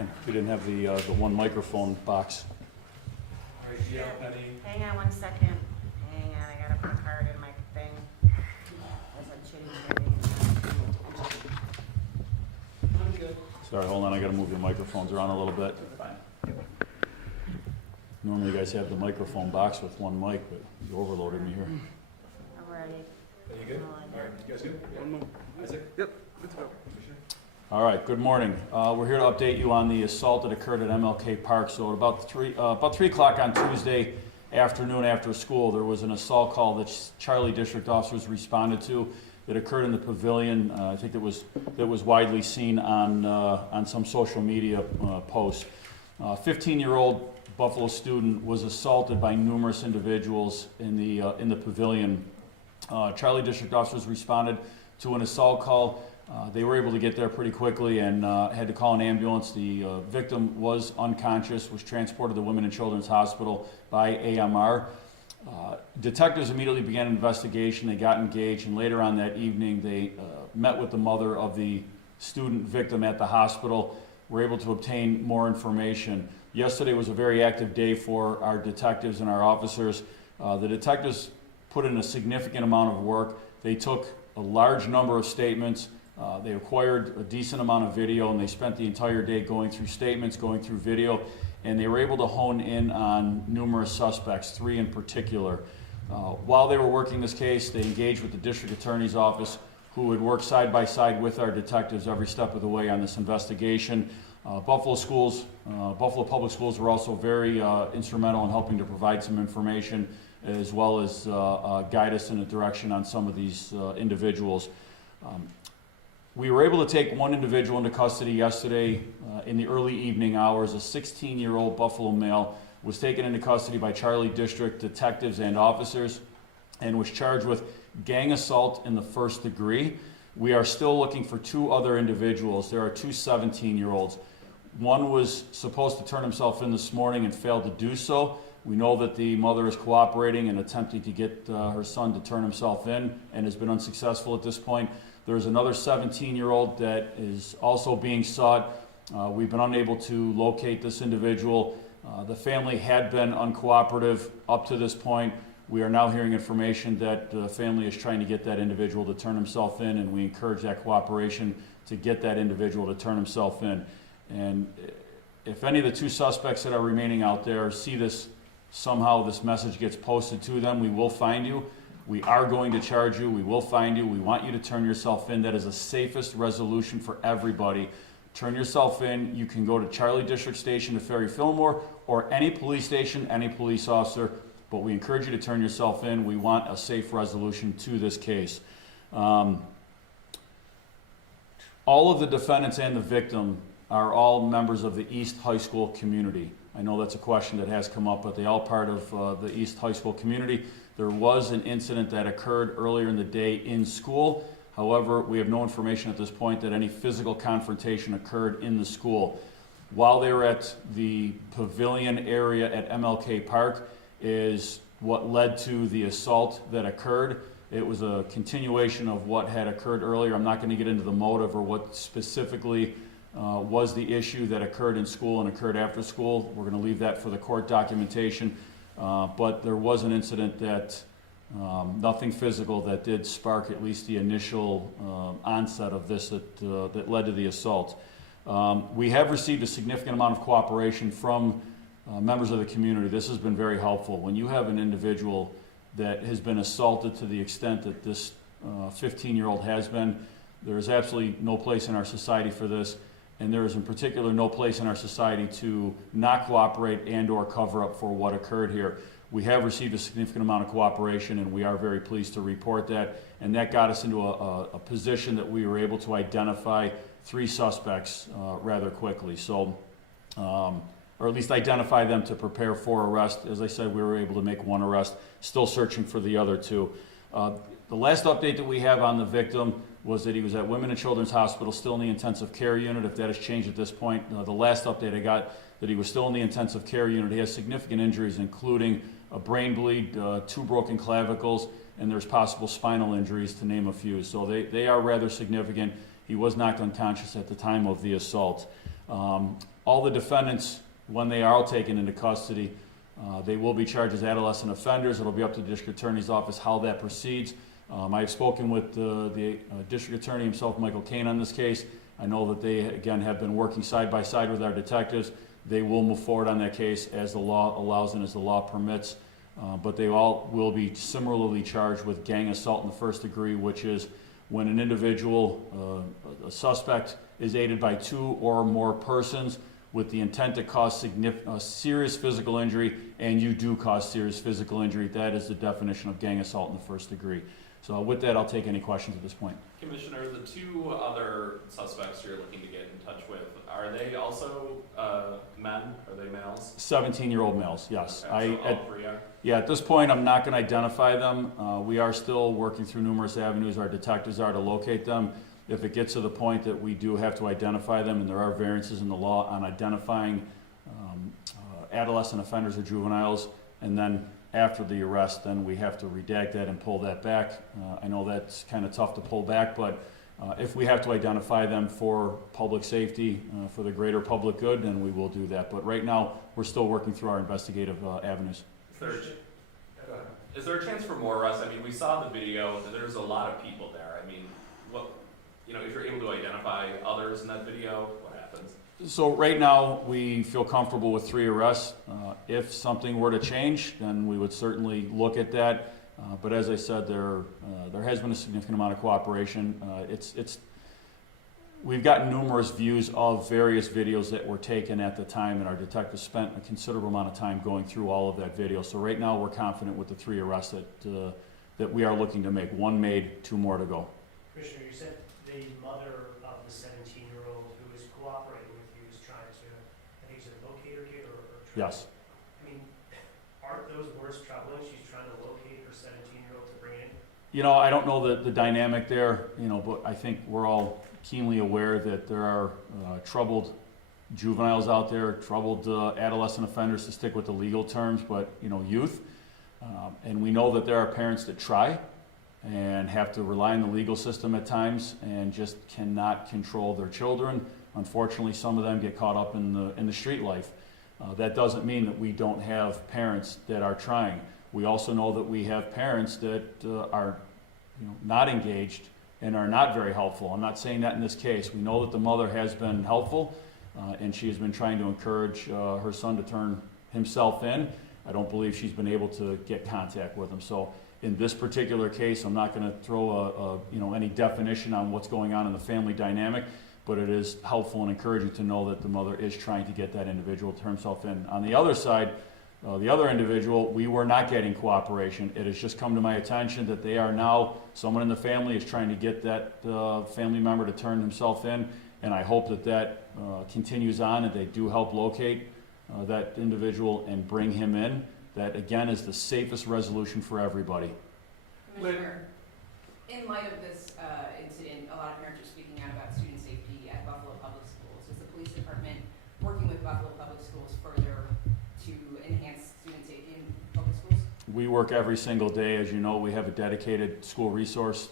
And we didn't have the one microphone box. All right, yeah, Penny. Hang on 1 second. Hang on, I gotta put a card in my thing. That's a chitty I'm good. Sorry, hold on, I gotta move the microphones around a little bit. Fine. Normally you guys have the microphone box with one mic, but you overloaded me here. I'm ready. Are you good? All right, you guys good? One more. Isaac? Yep, good to go. Commissioner? All right, good morning. We're here to update you on the assault that occurred at MLK Park. So at about 3 o'clock on Tuesday afternoon after school, there was an assault call that Charlie District officers responded to that occurred in the pavilion. I think that was widely seen on some social media posts. 15-year-old Buffalo student was assaulted by numerous individuals in the pavilion. Charlie District officers responded to an assault call. They were able to get there pretty quickly and had to call an ambulance. The victim was unconscious, was transported to Women and Children's Hospital by AMR. Detectives immediately began an investigation. They got engaged, and later on that evening, they met with the mother of the student victim at the hospital, were able to obtain more information. Yesterday was a very active day for our detectives and our officers. The detectives put in a significant amount of work. They took a large number of statements. They acquired a decent amount of video, and they spent the entire day going through statements, going through video, and they were able to hone in on numerous suspects, 3 in particular. While they were working this case, they engaged with the district attorney's office, who would work side by side with our detectives every step of the way on this investigation. Buffalo Public Schools were also very instrumental in helping to provide some information, as well as guide us in a direction on some of these individuals. We were able to take one individual into custody yesterday in the early evening hours. A 16-year-old Buffalo male was taken into custody by Charlie District detectives and officers and was charged with gang assault in the first degree. We are still looking for 2 other individuals. There are 2 17-year-olds. One was supposed to turn himself in this morning and failed to do so. We know that the mother is cooperating and attempting to get her son to turn himself in and has been unsuccessful at this point. There's another 17-year-old that is also being sought. We've been unable to locate this individual. The family had been uncooperative up to this point. We are now hearing information that the family is trying to get that individual to turn himself in, and we encourage that cooperation to get that individual to turn himself in. And if any of the 2 suspects that are remaining out there see this, somehow this message gets posted to them, we will find you. We are going to charge you. We will find you. We want you to turn yourself in. That is the safest resolution for everybody. Turn yourself in. You can go to Charlie District Station to Ferry Fillmore or any police station, any police officer, but we encourage you to turn yourself in. We want a safe resolution to this case. All of the defendants and the victim are all members of the East High School community. I know that's a question that has come up, but they all part of the East High School community. There was an incident that occurred earlier in the day in school. However, we have no information at this point that any physical confrontation occurred in the school. While they were at the pavilion area at MLK Park is what led to the assault that occurred. It was a continuation of what had occurred earlier. I'm not going to get into the motive or what specifically was the issue that occurred in school and occurred after school. We're going to leave that for the court documentation. But there was an incident that, nothing physical, that did spark at least the initial onset of this that led to the assault. We have received a significant amount of cooperation from members of the community. This has been very helpful. When you have an individual that has been assaulted to the extent that this 15-year-old has been, there is absolutely no place in our society for this. And there is in particular no place in our society to not cooperate and or cover up for what occurred here. We have received a significant amount of cooperation, and we are very pleased to report that. And that got us into a position that we were able to identify 3 suspects rather quickly. So, or at least identify them to prepare for arrest. As I said, we were able to make 1 arrest, still searching for the other 2. The last update that we have on the victim was that he was at Women and Children's Hospital, still in the intensive care unit. If that has changed at this point, the last update I got, that he was still in the intensive care unit. He has significant injuries, including a brain bleed, 2 broken clavicles, and there's possible spinal injuries, to name a few. So they are rather significant. He was knocked unconscious at the time of the assault. All the defendants, when they are taken into custody, they will be charged as adolescent offenders. It'll be up to the district attorney's office how that proceeds. I've spoken with the district attorney himself, Michael Kane, on this case. I know that they, again, have been working side by side with our detectives. They will move forward on that case as the law allows and as the law permits. But they all will be similarly charged with gang assault in the first degree, which is when an individual, a suspect, is aided by 2 or more persons with the intent to cause serious physical injury, and you do cause serious physical injury. That is the definition of gang assault in the first degree. So with that, I'll take any questions at this point. Commissioner, the 2 other suspects you're looking to get in touch with, are they also men? Are they males? 17-year-old males, yes. Okay, so all 3 are? Yeah, at this point, I'm not going to identify them. We are still working through numerous avenues, our detectives are, to locate them. If it gets to the point that we do have to identify them, and there are variances in the law on identifying adolescent offenders or juveniles, and then after the arrest, then we have to redact that and pull that back. I know that's kind of tough to pull back, but if we have to identify them for public safety, for the greater public good, then we will do that. But right now, we're still working through our investigative avenues. Is there a chance for more arrests? I mean, we saw the video, and there's a lot of people there. I mean, if you're able to identify others in that video, what happens? So right now, we feel comfortable with 3 arrests. If something were to change, then we would certainly look at that. But as I said, there has been a significant amount of cooperation. We've gotten numerous views of various videos that were taken at the time, and our detectives spent a considerable amount of time going through all of that video. So right now, we're confident with the 3 arrests that we are looking to make. 1 made, 2 more to go. Commissioner, you said the mother of the 17-year-old who is cooperating with you is trying to, I think you said locate her kid or try Yes. I mean, aren't those words troubling? She's trying to locate her 17-year-old to bring in? You know, I don't know the dynamic there, but I think we're all keenly aware that there are troubled juveniles out there, troubled adolescent offenders, to stick with the legal terms, but, youth. And we know that there are parents that try and have to rely on the legal system at times and just cannot control their children. Unfortunately, some of them get caught up in the street life. That doesn't mean that we don't have parents that are trying. We also know that we have parents that are not engaged and are not very helpful. I'm not saying that in this case. We know that the mother has been helpful, and she has been trying to encourage her son to turn himself in. I don't believe she's been able to get contact with him. So in this particular case, I'm not going to throw any definition on what's going on in the family dynamic, but it is helpful and encouraging to know that the mother is trying to get that individual to turn himself in. On the other side, the other individual, we were not getting cooperation. It has just come to my attention that they are now, someone in the family is trying to get that family member to turn himself in, and I hope that continues on and they do help locate that individual and bring him in. That, again, is the safest resolution for everybody. Commissioner, in light of this incident, a lot of parents are speaking out about student safety at Buffalo Public Schools. Is the police department working with Buffalo Public Schools further to enhance student safety in public schools? We work every single day. As you know, we have a dedicated school resource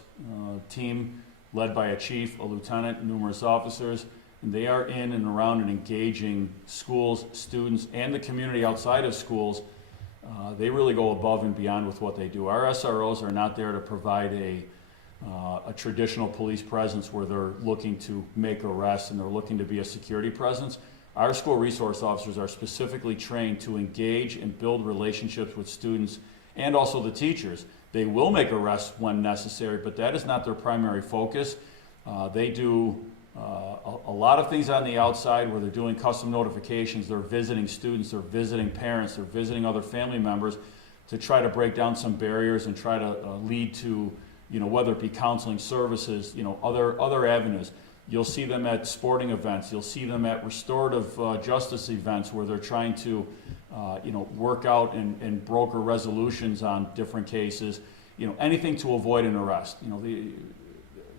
team led by a chief, a lieutenant, numerous officers. And they are in and around and engaging schools, students, and the community outside of schools. They really go above and beyond with what they do. Our SROs are not there to provide a traditional police presence where they're looking to make arrests and they're looking to be a security presence. Our school resource officers are specifically trained to engage and build relationships with students and also the teachers. They will make arrests when necessary, but that is not their primary focus. They do a lot of things on the outside where they're doing custom notifications, they're visiting students, they're visiting parents, they're visiting other family members to try to break down some barriers and try to lead to, whether it be counseling services, other avenues. You'll see them at sporting events, you'll see them at restorative justice events where they're trying to, work out and broker resolutions on different cases, anything to avoid an arrest.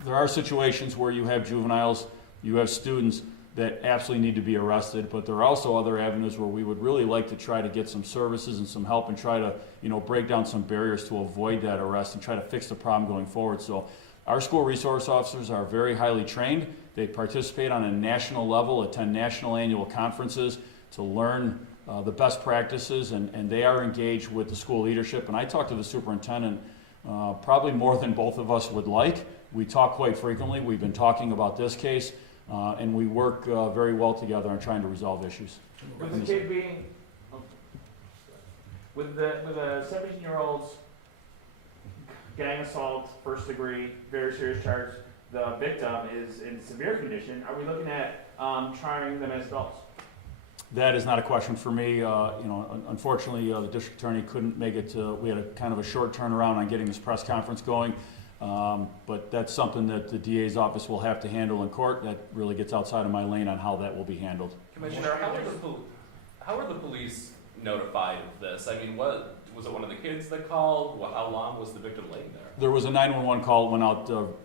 There are situations where you have juveniles, you have students that absolutely need to be arrested, but there are also other avenues where we would really like to try to get some services and some help and try to, break down some barriers to avoid that arrest and try to fix the problem going forward. So our school resource officers are very highly trained. They participate on a national level, attend national annual conferences to learn the best practices, and they are engaged with the school leadership. And I talk to the superintendent probably more than both of us would like. We talk quite frequently. We've been talking about this case, and we work very well together on trying to resolve issues. With the kid being, with a 17-year-old's gang assault, first degree, very serious charge, the victim is in severe condition, are we looking at trying them as adults? That is not a question for me. Unfortunately, the district attorney couldn't make it to, we had a kind of a short turnaround on getting this press conference going. But that's something that the DA's office will have to handle in court. That really gets outside of my lane on how that will be handled. Commissioner, how were the police notified of this? I mean, what was it? One of the kids that called? How long was the victim laying there? There was a 911 call that went out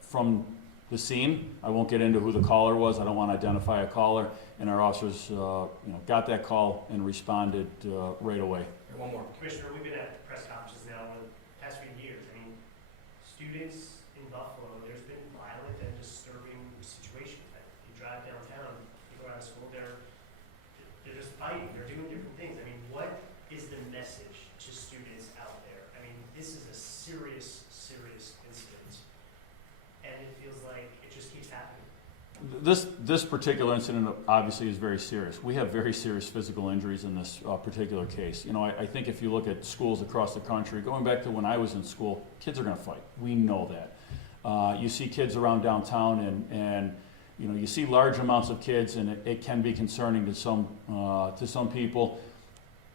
from the scene. I won't get into who the caller was. I don't want to identify a caller. And our officers, got that call and responded right away. And one more. Commissioner, we've been at press conferences now for the past few years. I mean, students in Buffalo, there's been violent and disturbing situations. You drive downtown, you go out of school, they're just fighting, they're doing different things. I mean, what is the message to students out there? I mean, this is a serious, serious incident, and it feels like it just keeps happening. This particular incident obviously is very serious. We have very serious physical injuries in this particular case. I think if you look at schools across the country, going back to when I was in school, kids are going to fight. We know that. You see kids around downtown, and you see large amounts of kids, and it can be concerning to some people.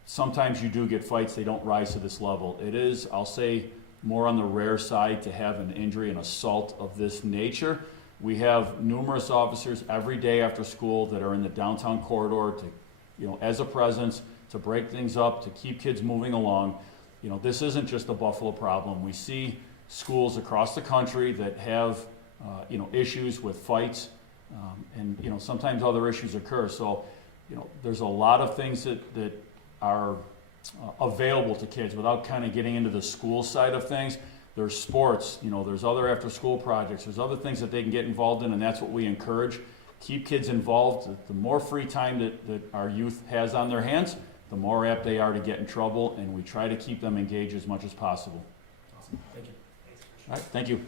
Sometimes you do get fights. They don't rise to this level. It is, I'll say, more on the rare side to have an injury, an assault of this nature. We have numerous officers every day after school that are in the downtown corridor to, as a presence, to break things up, to keep kids moving along. This isn't just a Buffalo problem. We see schools across the country that have, issues with fights, and sometimes other issues occur. So, there's a lot of things that are available to kids without kind of getting into the school side of things. There's sports, there's other after-school projects, there's other things that they can get involved in, and that's what we encourage. Keep kids involved. The more free time that our youth has on their hands, the more apt they are to get in trouble, and we try to keep them engaged as much as possible. Awesome. Thank you. Thanks, Commissioner. All right, thank you.